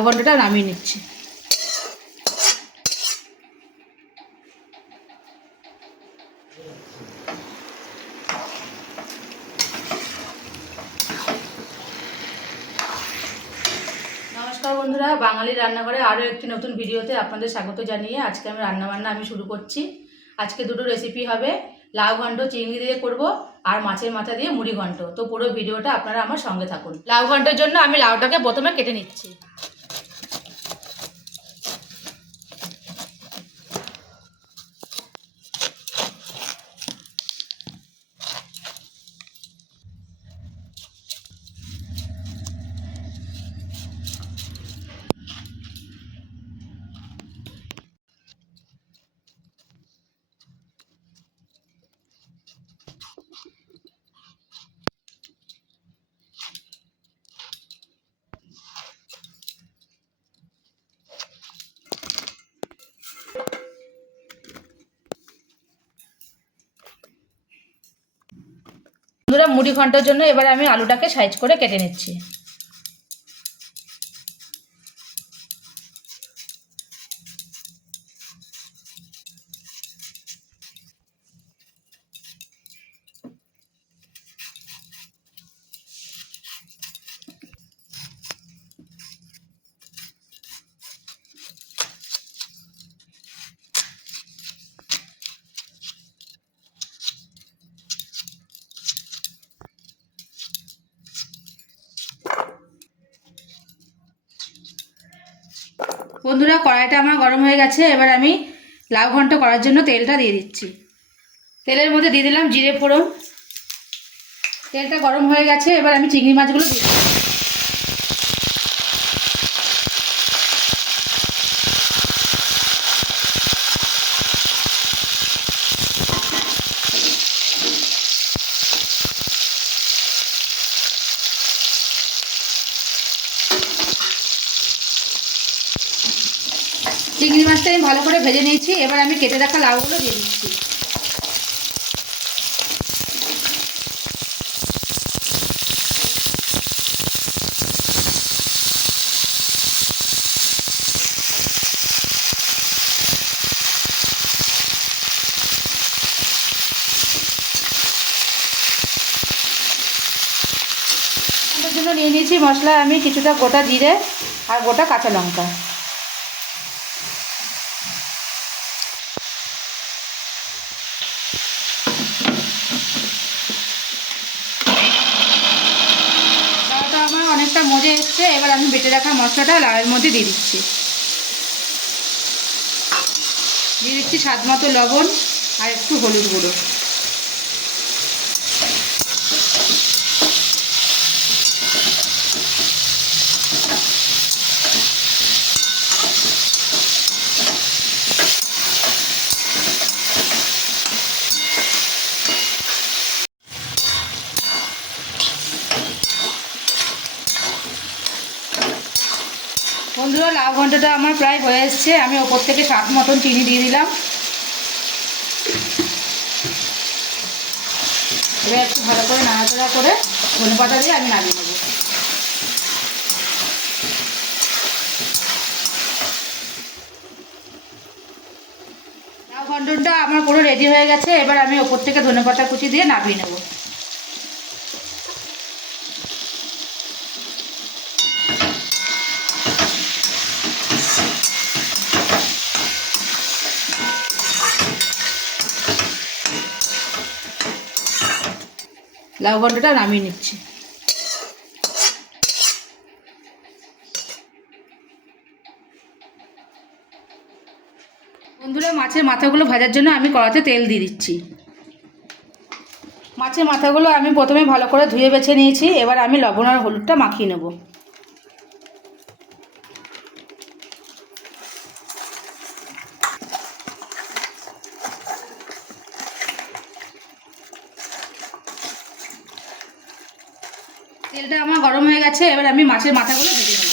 লাউ ঘন্টটা নামিয়ে নিচ্ছি। নমস্কার বন্ধুরা, বাঙালি রান্নাঘরে আরও একটি নতুন ভিডিওতে আপনাদের স্বাগত জানিয়ে আজকে আমি রান্নাবান্না শুরু করছি। আজকে দুটো রেসিপি হবে, লাউ ঘন্ট চিংড়ি দিয়ে করব আর মাছের মাথা দিয়ে মুড়ি ঘন্ট। তো পুরো ভিডিওটা আপনারা আমার সঙ্গে থাকুন। লাউ ঘন্টের জন্য আমি লাউটাকে প্রথমে কেটে নিচ্ছি। বন্ধুরা, মুড়ি ঘন্টের জন্য এবার আমি আলুটাকে সাইজ করে কেটে নিচ্ছি। বন্ধুরা, কড়াইটা আমার গরম হয়ে গেছে। এবার আমি লাউ ঘন্ট করার জন্য তেলটা দিয়ে দিচ্ছি। তেলের মধ্যে দিয়ে দিলাম জিরে ফোড়ন। তেলটা গরম হয়ে গেছে, এবার আমি চিংড়ি মাছগুলো দিয়ে দিচ্ছি। চিংড়ি মাছটা আমি ভালো করে ভেজে নিয়েছি। এবার আমি কেটে রাখা লাউগুলো দিয়ে দিচ্ছি। এর জন্য নিয়ে নিয়েছি মশলা আমি কিছুটা গোটা জিরে আর গোটা কাঁচা লঙ্কা। লাউটা আমার অনেকটা মজে এসছে। এবার আমি বেটে রাখা মশলাটা লাউয়ের মধ্যে দিয়ে দিচ্ছি। দিয়ে দিচ্ছি স্বাদ মতো লবণ আর একটু হলুদ গুঁড়ো। বন্ধুরা, লাউ ঘন্টটা আমার প্রায় হয়ে এসছে। আমি ওপর থেকে স্বাদ মতন চিনি দিয়ে দিলাম। এবার একটু ভালো করে নাড়াচাড়া করে ধনেপাতা দিয়ে আমি নামিয়ে নেব। লাউ ঘন্টটা আমার পুরো রেডি হয়ে গেছে। এবার আমি ওপর থেকে ধনেপাতা কুচি দিয়ে নামিয়ে নেব। লাউ ঘন্টটা নামিয়ে নিচ্ছি। বন্ধুরা, মাছের মাথাগুলো ভাজার জন্য আমি কড়াতে তেল দিয়ে দিচ্ছি। মাছের মাথাগুলো আমি প্রথমে ভালো করে ধুয়ে বেছে নিয়েছি। এবার আমি লবণ আর হলুদটা মাখিয়ে নেব। তেলটা আমার গরম হয়ে গেছে। এবার আমি মাছের মাথাগুলো ভেজে নেব।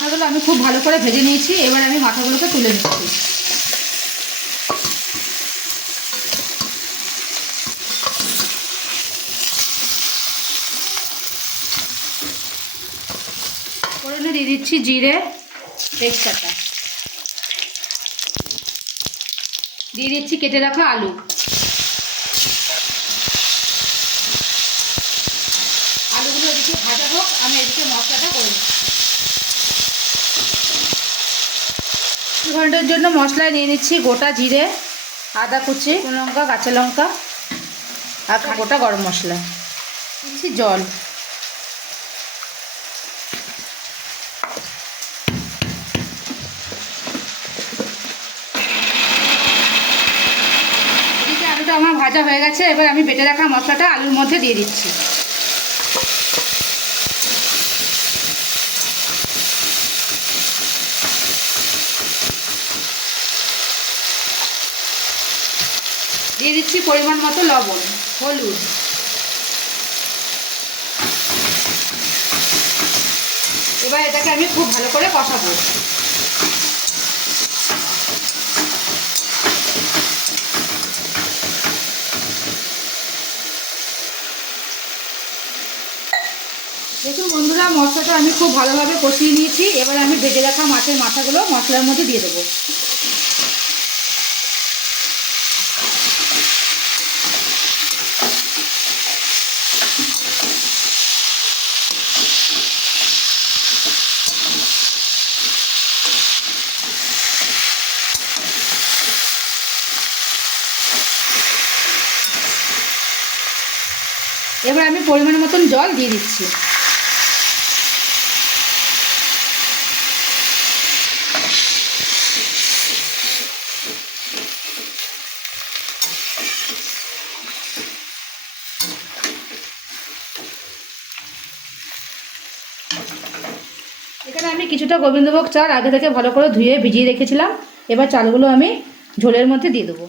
মাথাগুলো আমি খুব ভালো করে ভেজে নিয়েছি। এবার আমি মাথাগুলোকে তুলে নিচ্ছি। ফোড়নে দিয়ে দিচ্ছি জিরে তেজপাতা, দিয়ে দিচ্ছি কেটে রাখা আলু। আলুগুলো এদিকে ভাজা হোক, আমি এদিকে মশলাটা করে নিচ্ছি। 2 ঘন্টার জন্য মশলায় নিয়ে নিচ্ছি গোটা জিরে, আদা কুচি, লঙ্কা, কাঁচা লঙ্কা আর গোটা গরম মশলা। দিচ্ছি জল। এদিকে আলুটা আমার ভাজা হয়ে গেছে। এবার আমি বেটে রাখা মশলাটা আলুর মধ্যে দিয়ে দিচ্ছি। দিয়ে দিচ্ছি পরিমাণ মতো লবণ, হলুদ। এবার এটাকে আমি খুব ভালো করে কষাবো। দেখুন বন্ধুরা, মশলাটা আমি খুব ভালোভাবে কষিয়ে নিয়েছি। এবার আমি ভেজে রাখা মাছের মাথাগুলো মশলার মধ্যে দিয়ে দেবো। এবার আমি পরিমাণ মতন জল দিয়ে দিচ্ছি। এখানে আমি কিছুটা গোবিন্দভোগ চাল আগে থেকে ভালো করে ধুয়ে ভিজিয়ে রেখেছিলাম। এবার চালগুলো আমি ঝোলের মধ্যে দিয়ে দেবো।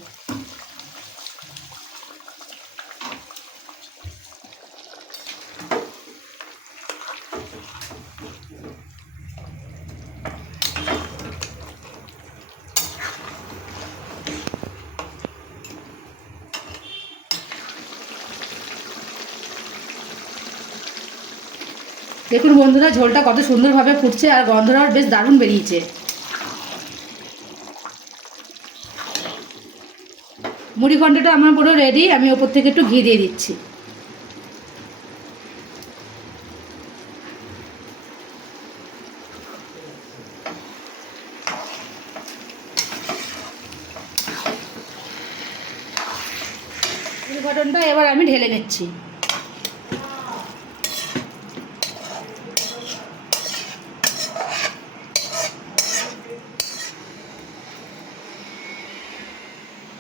দেখুন বন্ধুরা, ঝোলটা কত সুন্দরভাবে ফুটছে আর গন্ধটাও বেশ দারুণ বেরিয়েছে। মুড়ি ঘন্টটা আমার পুরো রেডি। আমি ওপর থেকে একটু ঘি দিয়ে দিচ্ছি। মুড়ি ঘন্টটা এবার আমি ঢেলে নিচ্ছি।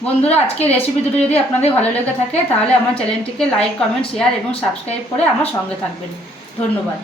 বন্ধুরা, আজকের রেসিপি দুটো যদি আপনাদের ভালো লেগে থাকে তাহলে আমার চ্যানেলটিকে লাইক, কমেন্ট, শেয়ার এবং সাবস্ক্রাইব করে আমার সঙ্গে থাকবেন। ধন্যবাদ।